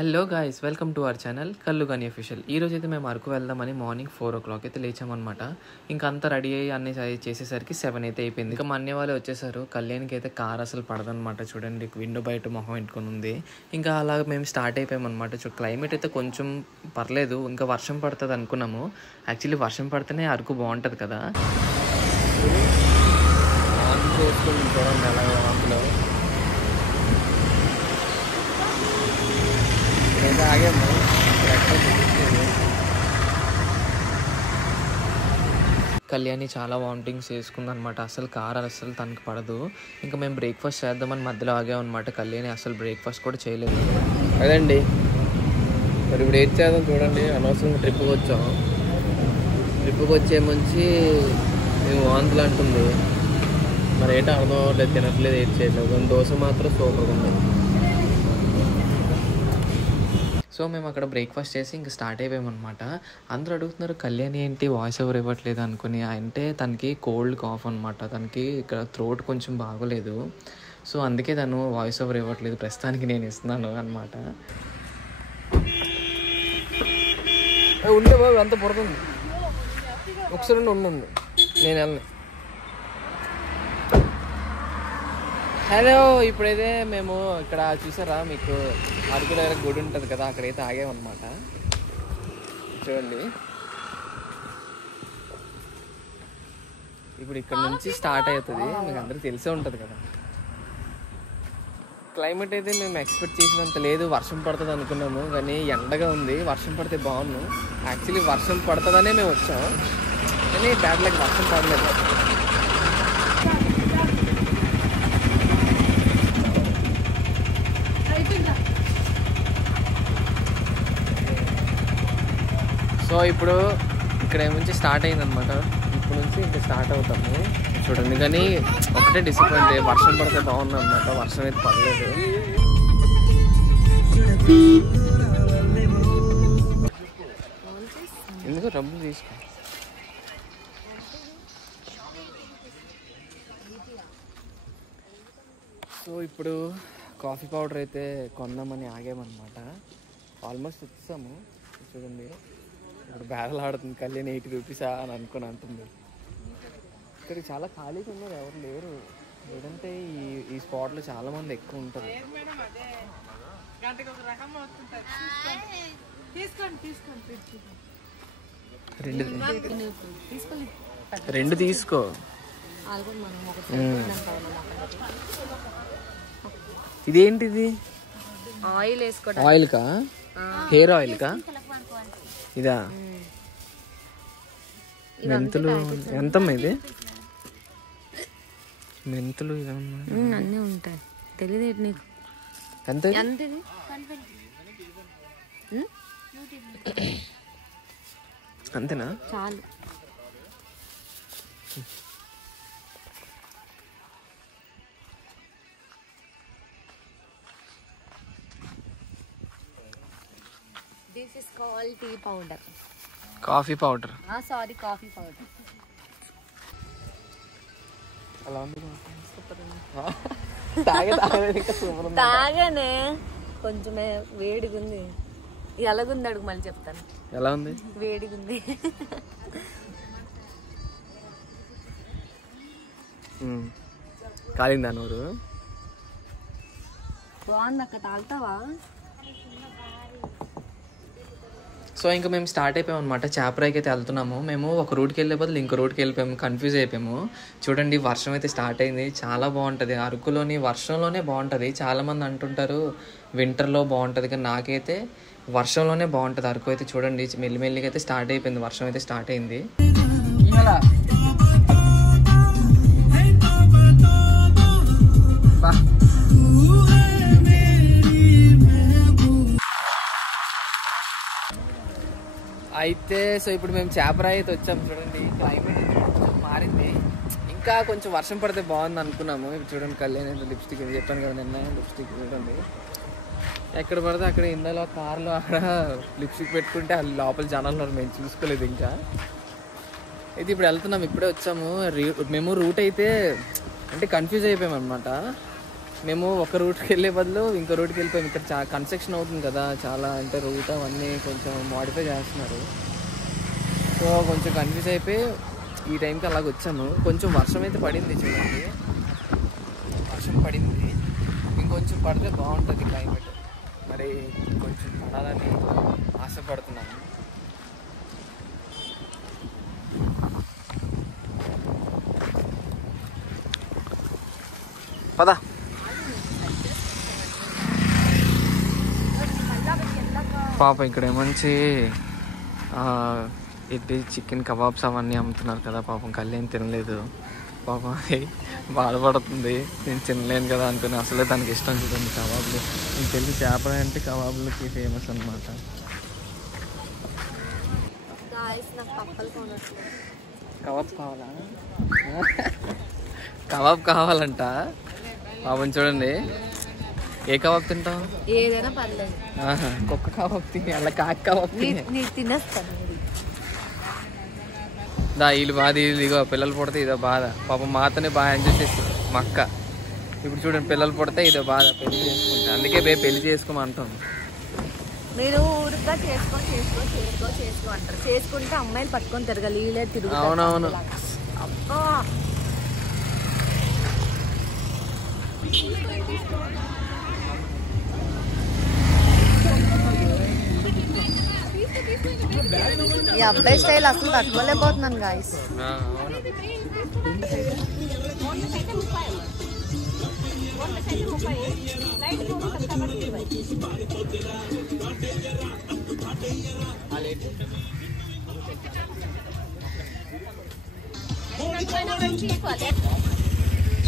Hello guys, welcome to our channel Kallugani official. ఈరోజు అయితే మేము అరకు వెళ్దామని మార్నింగ్ 4 o'clock అయితే లేచామన్నమాట. ఇంకా అంతా రెడీ అయ్యి అన్ని చేసేసరికి 7 అయితే అయిపోయింది. ఇంకా మా అన్నయ్య వాళ్ళే వచ్చేసారు. కళ్యాణ్కి అయితే కార్ అసలు పడదనమాట. చూడండి, విండో బయట మొహం పెట్టుకుని ఉంది. ఇంకా అలా మేము స్టార్ట్ అయిపోయామన్నమాట. క్లైమేట్ అయితే కొంచెం పర్లేదు, ఇంకా వర్షం పడుతుంది అనుకున్నాము. యాక్చువల్లీ వర్షం పడితేనే అరకు బాగుంటుంది కదా. కళ్యాణి చాలా వామిటింగ్స్ చేసుకుందనమాట. అసలు కార్ అసలు తనకి పడదు. ఇంకా మేము బ్రేక్ఫాస్ట్ చేద్దామని మధ్యలో ఆగామన్నమాట. కళ్యాణి అసలు బ్రేక్ఫాస్ట్ కూడా చేయలేదు. అదండి మరి ఇప్పుడు ఏం చేద్దాం చూడండి. అనవసరంగా ట్రిప్కి వచ్చాం. ట్రిప్కి వచ్చే మంచి మేము వాంతులు అంటుంది. మరి ఏంటో అర్థం అవ్వట్లేదు, తినట్లేదు, ఏం చేయట్లేదు. కానీ దోశ మాత్రం సూపర్గా ఉంది. సో మేము అక్కడ బ్రేక్ఫాస్ట్ చేసి ఇంకా స్టార్ట్ అయిపోయామన్నమాట. అందరూ అడుగుతున్నారు కళ్యాణి ఏంటి వాయిస్ ఓవర్ ఇవ్వట్లేదు అనుకుని. అంటే తనకి కోల్డ్ కాఫ్ అనమాట. తనకి ఇక్కడ థ్రోట్ కొంచెం బాగోలేదు. సో అందుకే తను వాయిస్ ఓవర్ ఇవ్వట్లేదు. ప్రస్తుతానికి నేను ఇస్తున్నాను అనమాట. ఉండే బాబు అంత పడుతుంది. ఒకసారి ఉండండి, నేను వెళ్ళను. హలో, ఇప్పుడైతే మేము ఇక్కడ చూసారా, మీకు అరకు దగ్గర గుడి ఉంటుంది కదా, అక్కడైతే ఆగామన్నమాట. చూడండి, ఇప్పుడు ఇక్కడ నుంచి స్టార్ట్ అవుతుంది. మీకు అందరికి తెలిసే ఉంటుంది కదా. క్లైమేట్ అయితే మేము ఎక్స్పెక్ట్ చేసినంత లేదు. వర్షం పడుతుంది అనుకున్నాము, కానీ ఎండగా ఉంది. వర్షం పడితే బాగున్నాం. యాక్చువల్లీ వర్షం పడుతుందనే మేము వచ్చాము, కానీ బ్యాడ్ లక్ వర్షం పడలేదు. సో ఇప్పుడు ఇక్కడ నుంచి స్టార్ట్ అయిందనమాట. ఇప్పుడు నుంచి ఇంకా స్టార్ట్ అవుతాము. చూడండి, కానీ ఒకటే డిసప్పాయింట్, వర్షం పడితే బాగుంది అనమాట. వర్షం అయితే పడలేదు. ఎందుకు డబ్బులు తీసుకో. సో ఇప్పుడు కాఫీ పౌడర్ అయితే కొందామని ఆగామన్నమాట. ఆల్మోస్ట్ వచ్చాము. చూడండి, ఇప్పుడు బ్యారల్ ఆడుతుంది. కళ్యాణ్ 80 రూపీసా అని అనుకుని అంటుంది. ఇక్కడ చాలా ఖాళీగా ఉన్నారు, ఎవరు లేరు. లేదంటే ఈ స్పాట్లో చాలా మంది ఎక్కువ ఉంటారు. రెండు తీసుకో. ఇదేంటిది? ఆయిల్ కా? హెయిర్ ఆయిల్ కా? ఇదా? మెంతులు ఎంతమ్మా ఇది? మెంతులు అన్నీ ఉంటాయి, తెలియదు నీకు. ఎంత? అంతేనా? చాలు. This is called tea powder. Coffee powder. Sorry, coffee powder. అలా ఉంది. తాగానే కొంచెమే వేడిగా ఉంది. ఎలాగుంది అడుగు, మళ్ళీ చెప్తాను. ఎలా ఉంది? వేడిగా ఉంది. కాలిందా నోరు? బాగుంది అక్క, తాగుతావా? సో ఇంకా మేము స్టార్ట్ అయిపోయాం అనమాట. చాపరాయికి అయితే వెళ్తున్నాము. మేము ఒక రూట్కి వెళ్ళే బదులు ఇంకో రూట్కి వెళ్ళిపోయాము. కన్ఫ్యూజ్ అయిపోయాము. చూడండి, వర్షం అయితే స్టార్ట్ అయింది. చాలా బాగుంటుంది అరకులోని. వర్షంలోనే బాగుంటుంది. చాలామంది అంటుంటారు వింటర్లో బాగుంటుంది, కానీ నాకైతే వర్షంలోనే బాగుంటుంది అరకు అయితే. చూడండి, మెల్లిమెల్లిగా అయితే స్టార్ట్ అయిపోయింది. వర్షం అయితే స్టార్ట్ అయింది. అయితే సో ఇప్పుడు మేము చాపరాయి అయితే వచ్చాము. చూడండి, క్లైమేట్ కొంచెం మారింది. ఇంకా కొంచెం వర్షం పడితే బాగుంది అనుకున్నాము. ఇప్పుడు చూడండి, కళ్యాణ్ లిప్స్టిక్ చెప్పాను కదా నిన్న, లిప్స్టిక్ చూడండి ఎక్కడ పడితే అక్కడ ఇందులో కార్లో అక్కడ లిప్స్టిక్ పెట్టుకుంటే ఆ లోపల జనాలు మేము చూసుకోలేదు. ఇంకా అయితే ఇప్పుడు వెళ్తున్నాము. ఇప్పుడే వచ్చాము. మేము రూట్ అయితే అంటే కన్ఫ్యూజ్ అయిపోయాము అనమాట. మేము ఒక రూట్కి వెళ్ళే బదులు ఇంకో రూట్కి వెళ్ళిపోయాం. ఇక్కడ కన్స్ట్రక్షన్ అవుతుంది కదా, చాలా అంటే రూట్ అవన్నీ కొంచెం మోడిఫై చేస్తున్నారు. సో కొంచెం కన్ఫ్యూజ్ అయిపోయి ఈ టైంకి అలాగ వచ్చాము. కొంచెం వర్షం అయితే పడింది, చూడండి వర్షం పడింది. ఇంకొంచెం పడితే బాగుంటుంది క్లైమేట్. మరి కొంచెం పడాలని ఆశపడుతున్నాను. పదా పాప ఇక్కడ మంచి ఇది చికెన్ కబాబ్స్ అవన్నీ అమ్ముతున్నారు కదా. పాపం కళ్యాణ్ తినలేదు. పాపం బాధపడుతుంది, నేను తినలేను కదా అనుకుని. అసలే దానికి ఇష్టం చూడండి కబాబ్లు. నేను తెలిసి చేపలు అంటే కబాబ్లకి ఫేమస్ అనమాట. కబాబ్ కావాలా? కబాబ్ కావాలంట పాపం. చూడండి ఏ కబాబ్ తింటావు? ఏదైనా పర్లేదు. కుక్క కబాబ్ తిని అలా కాకి కబాబ్ తినేస్తాను. వీళ్ళు బాధ, ఇదిగో పిల్లలు పుడితే ఇదో బాధ. పాపం మాతోనే బాగా ఎంజాయ్ చేస్తుంది మా అక్క. ఇప్పుడు చూడండి పిల్లలు పుడితే ఇదో బాధ, పెళ్లి చేసుకుంటా. అందుకే పెళ్లి చేసుకోమంటాం. మీరు ఊరిగా చేసుకో అంటారు. చేసుకుంటే అమ్మాయిలు పట్టుకొని తిరగాలి, వీళ్ళే తిరుగు. అవునవును. అబ్బా ఈ అబ్బాయి స్టైల్ అసలు తట్టుకోలేకపోతున్నాను గాయస్.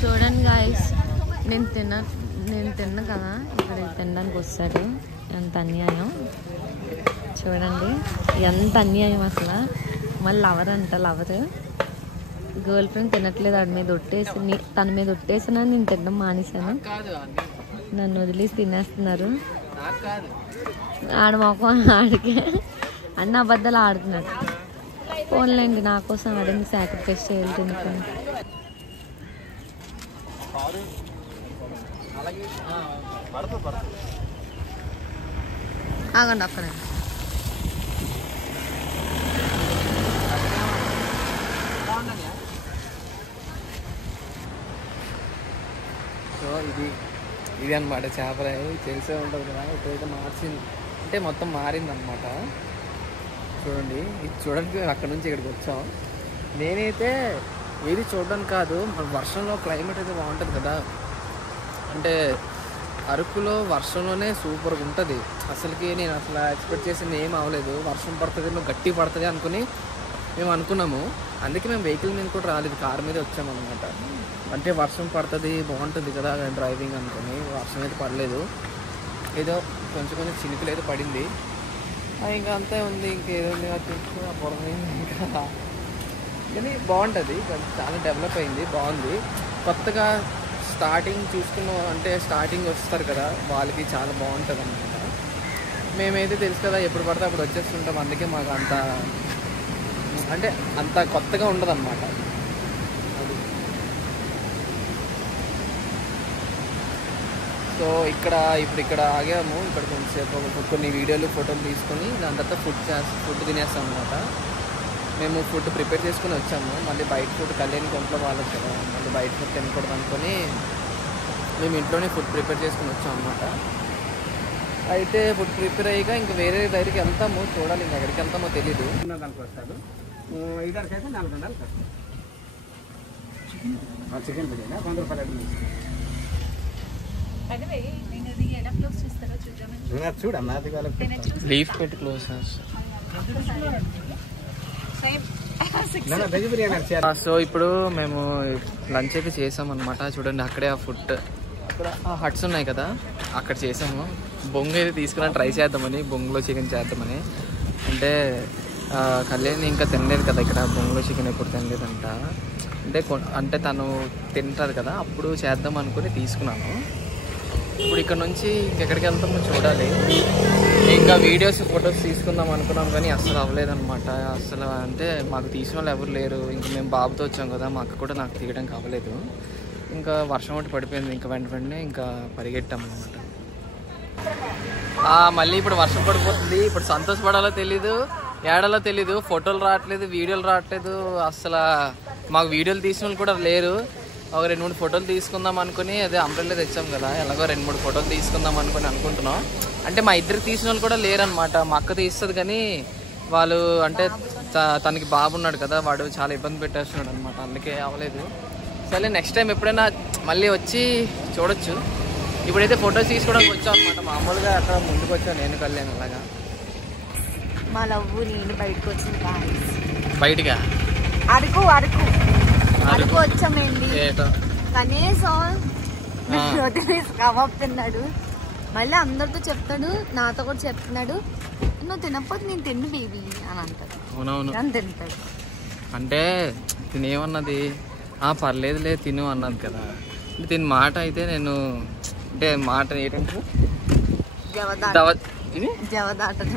చూడండి గాయస్, నేను తిన్నా కదా, ఇక్కడ తినడానికి వస్తాడు. ఎంత అన్యాయం చూడండి, ఎంత అన్యాయం అసలు. మళ్ళీ లవర్ అంట, లవర్ గర్ల్ ఫ్రెండ్ తినట్లేదు, ఆడి మీద ఒట్టేసి, తన మీద ఒట్టేసినా నేను తినడం మానేశాను. నన్ను వదిలేసి తినేస్తున్నారు. ఆడ మొఖం ఆడికే అన్ని అబద్ధాలు ఆడుతున్నాడు. పోన్లేండి, నా కోసం ఆడింది సాక్రిఫైస్ చేయాలి తినుకొని. ఆగండి అక్కడే. సో ఇది అనమాట చేపల. తెలిసే ఉంటుంది కదా, ఇప్పుడైతే మార్చింది అంటే మొత్తం మారింది అనమాట. చూడండి, ఇది చూడడానికి అక్కడ నుంచి ఇక్కడికి వచ్చాం. నేనైతే ఏది చూడడానికి కాదు, వర్షంలో క్లైమేట్ అయితే బాగుంటుంది కదా. అంటే అరకులో వర్షంలోనే సూపర్గా ఉంటుంది. అసలుకి నేను అసలు ఎక్స్పెక్ట్ చేసింది ఏం అవ్వలేదు. వర్షం పడుతుంది, గట్టి పడుతుంది అనుకుని మేము అనుకున్నాము. అందుకే మేము వెహికల్ మీద కూడా రాలేదు, కారు మీద వచ్చామన్నమాట. అంటే వర్షం పడుతుంది బాగుంటుంది కదా డ్రైవింగ్ అనుకుని. వర్షం అయితే పడలేదు, ఏదో కొంచెం చినుకులు అయితే పడింది. ఇంకా అంతే ఉంది, ఇంకేదో పొడని ఇంకా. కానీ బాగుంటుంది, చాలా డెవలప్ అయింది, బాగుంది. కొత్తగా స్టార్టింగ్ చూసుకున్న అంటే స్టార్టింగ్ వస్తారు కదా, వాళ్ళకి చాలా బాగుంటుంది అన్నమాట. మేమైతే తెలుసు కదా ఎప్పుడు పడితే అప్పుడు వచ్చేస్తుంటాం, అందుకే మాకు అంత కొత్తగా ఉండదు అన్నమాట. సో ఇప్పుడు ఇక్కడ ఆగాము. ఇక్కడ కొంచెంసేపు కొన్ని వీడియోలు ఫోటోలు తీసుకొని దాని తర్వాత ఫుడ్ తినేస్తాం అనమాట. మేము ఫుడ్ ప్రిపేర్ చేసుకుని వచ్చాము. మళ్ళీ బయట ఫుడ్ కళ్యాణ్కి ఒంట్లో వాళ్ళకి కదా, మళ్ళీ బయట ఫుడ్ తినకూడదు అనుకొని మేము ఇంట్లోనే ఫుడ్ ప్రిపేర్ చేసుకుని వచ్చాం అనమాట. అయితే ఫుడ్ ప్రిపేర్ అయ్యాక ఇంకా వేరే దగ్గరికి వెళ్తాము, చూడాలి ఇంకా ఎక్కడికి వెళ్తామో తెలీదు. చికెన్ బిర్యానీ 100 రూపాయలు. చూడమ్మా, లీఫ్ పెట్టి క్లోజ్ సో ఇప్పుడు మేము లంచ్ అయితే చేసామన్నమాట. చూడండి అక్కడే ఆ ఫుడ్, అక్కడ ఆ హట్స్ ఉన్నాయి కదా, అక్కడ చేసాము. బొంగు అయితే తీసుకుని ట్రై చేద్దామని, బొంగులో చికెన్ చేద్దామని. అంటే కళ్యాణ్ ఇంకా తినలేదు కదా ఇక్కడ, బొంగులో చికెన్ ఎప్పుడు తినలేదంట. అంటే తను తింటారు కదా, అప్పుడు చేద్దాం అనుకుని తీసుకున్నాను. ఇప్పుడు ఇక్కడ నుంచి ఇంకెక్కడికి వెళ్తామో చూడాలి. ఇంకా వీడియోస్ ఫొటోస్ తీసుకుందాం అనుకున్నాం కానీ అస్సలు అవ్వలేదన్నమాట. అసలు అంటే మాకు తీసిన వాళ్ళు ఎవరు లేరు. ఇంక మేము బాబుతో వచ్చాం కదా, మా అక్క కూడా నాకు తీయడానికి అవ్వలేదు. ఇంకా వర్షం ఒకటి పడిపోయింది. ఇంకా వెంటనే ఇంకా పరిగెట్టాం అనమాట. మళ్ళీ ఇప్పుడు వర్షం పడిపోతుంది. ఇప్పుడు సంతోషపడాలో తెలీదు, ఏడాలో తెలీదు. ఫోటోలు రావట్లేదు, వీడియోలు రావట్లేదు. అసలు మాకు వీడియోలు తీసిన వాళ్ళు కూడా లేరు. ఒక 2-3 ఫోటోలు తీసుకుందాం అనుకుని, అదే అంబ్రెల్లా తెచ్చాం కదా, ఎలాగో 2-3 ఫోటోలు తీసుకుందాం అనుకుంటున్నాం. అంటే మా ఇద్దరికి తీసిన వాళ్ళు కూడా లేరనమాట. మా అక్క తీస్తుంది కానీ వాళ్ళు అంటే తనకి బాబు ఉన్నాడు కదా, వాడు చాలా ఇబ్బంది పెట్టేస్తున్నాడు అనమాట. అందుకే అవ్వలేదు. సరే నెక్స్ట్ టైం ఎప్పుడైనా మళ్ళీ వచ్చి చూడొచ్చు. ఇప్పుడైతే ఫొటోస్ తీసుకోవడానికి వచ్చాం అనమాట. మామూలుగా అక్కడ ముందుకు వచ్చాను నేను, కళ్యాణ్. అలాగా మా లవ్వు నేను బయటకు వచ్చింది. బయటగా అరకు వచ్చామండి. కనీసం కబాబ్ తిన్నాడు. మళ్ళీ అందరితో చెప్తాడు, నాతో కూడా చెప్తున్నాడు, నువ్వు తినకపోతే నేను తిన్ను బేబీ అని అంటాడు. అవునవును అని తింటాడు. అంటే తినేమన్నది పర్లేదులే తిను అన్నది కదా. దీని మాట అయితే నేను అంటే మాట ఏంటంటే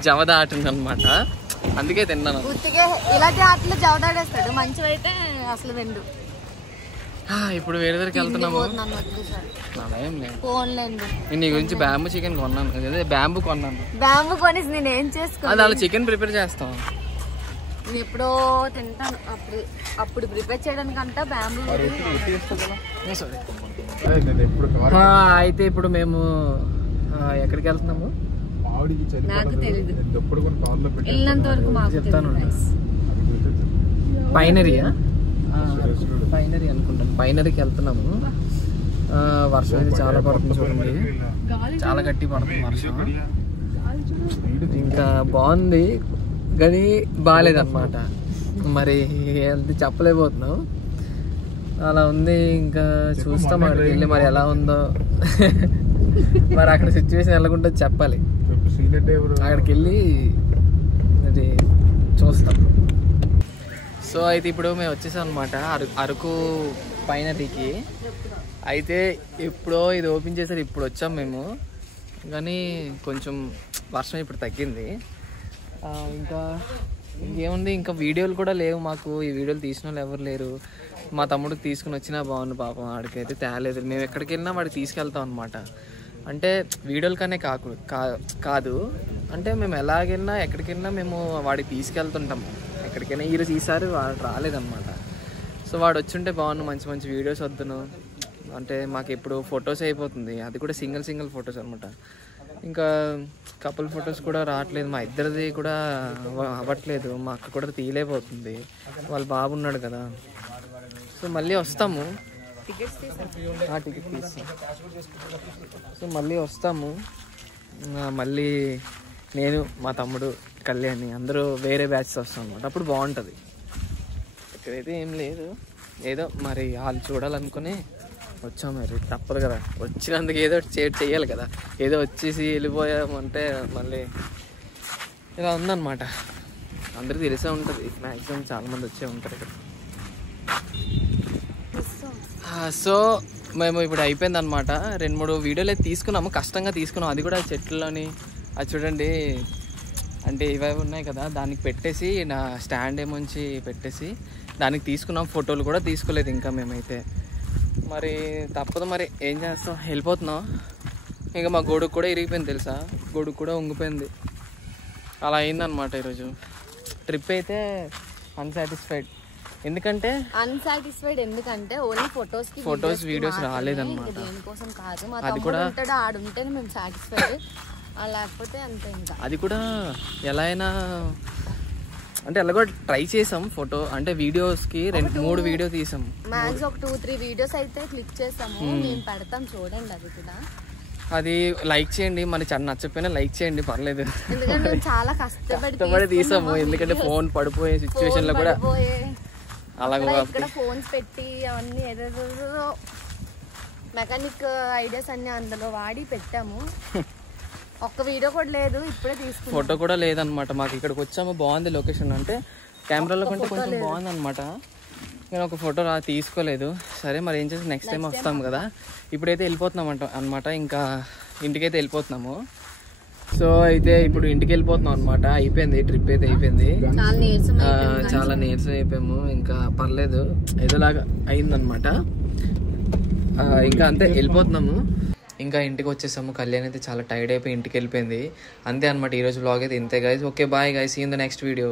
జవదాటంది అనమాట. అందుకే తిన్నాను. ఇలాంటి ఆటలు జవదాడేస్తాడు. మంచివైతే అసలు వెండు. ఇప్పుడు వేరే దగ్గరికి వెళ్తున్నాము. అలా ఏం లేదు. నేను నీ గురించి బ్యాంబూ చికెన్ కొన్నాను. అదే బ్యాంబూ కొనేసి నేను ఏం చేసుకోవాలి. అలా చికెన్ ప్రిపేర్ చేస్తాం. నేను ఎప్పుడో తింటాను. అప్పుడు ప్రిపేర్ చేయడానికంట బ్యాంబూ. అయితే ఇప్పుడు మేము ఎక్కడికి వెళ్తున్నాము నాకు తెలీదు. వెళ్ళినంత వరకు మాకు చెప్తాను. పైనరీ అనుకుంటాను. పైనరీకి వెళ్తున్నాము. వర్షం అయితే చాలా పడుతుంది చూడండి, చాలా గట్టి పడుతుంది వర్షం. ఇంకా బాగుంది కానీ బాగాలేదన్నమాట. మరి చెప్పలేకపోతున్నాం, అలా ఉంది. ఇంకా చూస్తాం అక్కడికి వెళ్ళి మరి ఎలా ఉందో. మరి అక్కడ సిచ్యువేషన్ ఎలాగుంటుందో చెప్పాలి. అక్కడికి వెళ్ళి అది చూస్తాం. సో అయితే ఇప్పుడు మేము వచ్చేసాం అనమాట అరకు పైనరీకి. అయితే ఎప్పుడో ఇది ఓపెన్ చేశారు, ఇప్పుడు వచ్చాం మేము. కానీ కొంచెం వర్షం ఇప్పుడు తగ్గింది. ఇంకా ఇంకేముంది, ఇంకా వీడియోలు కూడా లేవు మాకు. ఈ వీడియోలు తీసిన వాళ్ళు ఎవరు లేరు. మా తమ్ముడికి తీసుకుని వచ్చినా బాగుంది పాపం. వాడికైతే తేలేదు. మేము ఎక్కడికి వెళ్ళినా వాడికి తీసుకెళ్తాం అనమాట. అంటే వీడియోల కనే కాదు, అంటే మేము ఎలాగైనా ఎక్కడికి వెళ్ళినా మేము వాడికి తీసుకెళ్తుంటాము ఎక్కడికైనా. ఈసారి వాడు రాలేదన్నమాట. సో వాడు వచ్చుంటే బాగుండు, మంచి మంచి వీడియోస్ వద్దును. అంటే మాకు ఇప్పుడు ఫొటోస్ అయిపోతుంది, అది కూడా సింగిల్ ఫొటోస్ అనమాట. ఇంకా కపుల్ ఫొటోస్ కూడా రావట్లేదు. మా ఇద్దరిది కూడా అవ్వట్లేదు. మా అక్క కూడా తీయలేకపోతుంది, వాళ్ళ బాబు ఉన్నాడు కదా. సో మళ్ళీ వస్తాము, టికెట్ తీస్తాం. సో మళ్ళీ వస్తాము. మళ్ళీ నేను, మా తమ్ముడు, కళ్యాణి అందరూ వేరే బ్యాచ్స్ వస్తాం అనమాట. అప్పుడు బాగుంటుంది. ఇక్కడైతే ఏం లేదు, ఏదో మరి వాళ్ళు చూడాలనుకుని వచ్చాం. మరి తప్పదు కదా, వచ్చినందుకు ఏదో చెయ్యాలి కదా. ఏదో వచ్చేసి వెళ్ళిపోయామంటే మళ్ళీ ఇలా ఉందన్నమాట. అందరికీ తెలిసే ఉంటుంది, మ్యాక్సిమం చాలామంది వచ్చే ఉంటారు ఇక్కడ. సో మేము ఇప్పుడు అయిపోయింది అనమాట. 2-3 వీడియోలు అయితే తీసుకున్నాము, కష్టంగా తీసుకున్నాం. అది కూడా చెట్లలోని అది చూడండి, అంటే ఇవి ఉన్నాయి కదా, దానికి పెట్టేసి నా స్టాండ్ ఏమొంచి పెట్టేసి దానికి తీసుకున్నాం. ఫోటోలు కూడా తీసుకోలేదు ఇంకా మేమైతే. మరి తప్పదు, మరి ఏం చేస్తాం, వెళ్ళిపోతున్నాం. ఇంకా మా గొడుగు కూడా ఇరిగిపోయింది తెలుసా, గొడుగు కూడా ఉంగిపోయింది. అలా అయిందనమాట ఈరోజు ట్రిప్. అయితే అన్సాటిస్ఫైడ్. ఎందుకంటే ఓన్లీ ఫొటోస్ వీడియోస్ రాలేదన్నమాట. అది కూడా మేము సాటిస్ఫైడ్, లేకపోతే అంతే. ఇంకా అది కూడా ఎలా అయినా అంటే ఎలాగో ట్రై చేసాం. ఫోటో అంటే వీడియోస్కి 2-3 వీడియో తీసాం. మ్యాక్స్ ఒక 2-3 వీడియోస్ అయితే క్లిక్ చేసాము. మేము పెడతాం చూడండి. అది కూడా అది లైక్ చేయండి, మరి నచ్చకపోయినా లైక్ చేయండి, పర్లేదు. ఎందుకంటే చాలా కష్టపడి తీసాము. ఎందుకంటే ఫోన్ పడిపోయే సిచ్యువేషన్ లో కూడా అలాగే ఫోన్స్ పెట్టి అవన్నీ ఏదేదో మెకానిక్ ఐడియాస్ అన్ని అందులో వాడి పెట్టాము. ఒక్క వీడియో కూడా లేదు, ఇప్పుడే తీసుకున్నాం. ఫోటో కూడా లేదనమాట. మాకు ఇక్కడికి వచ్చాము, బాగుంది లొకేషన్, అంటే కెమెరాలో కంటే కొంచెం బాగుంది అనమాట. నేను ఒక ఫోటో తీసుకోలేదు. సరే మరి ఏం చేసి నెక్స్ట్ టైం వస్తాము కదా. ఇప్పుడైతే వెళ్ళిపోతున్నాం అనమాట. ఇంకా ఇంటికైతే వెళ్ళిపోతున్నాము. సో అయితే ఇప్పుడు ఇంటికి వెళ్ళిపోతున్నాం అనమాట. అయిపోయింది ట్రిప్ అయితే అయిపోయింది. చాలా నీరసం అయిపోయాము. ఇంకా పర్లేదు, ఏదోలాగా అయిందనమాట. ఇంకా అంతే వెళ్ళిపోతున్నాము. ఇంకా ఇంటికి వచ్చేసాము. కళ్యాణ్ అయితే చాలా టైర్డ్ అయిపోయి ఇంటికి వెళ్ళిపోయింది. అంతే అనమాట ఈరోజు వ్లాగ్ అయితే ఇంతే guys. Okay bye guys, see in the next video.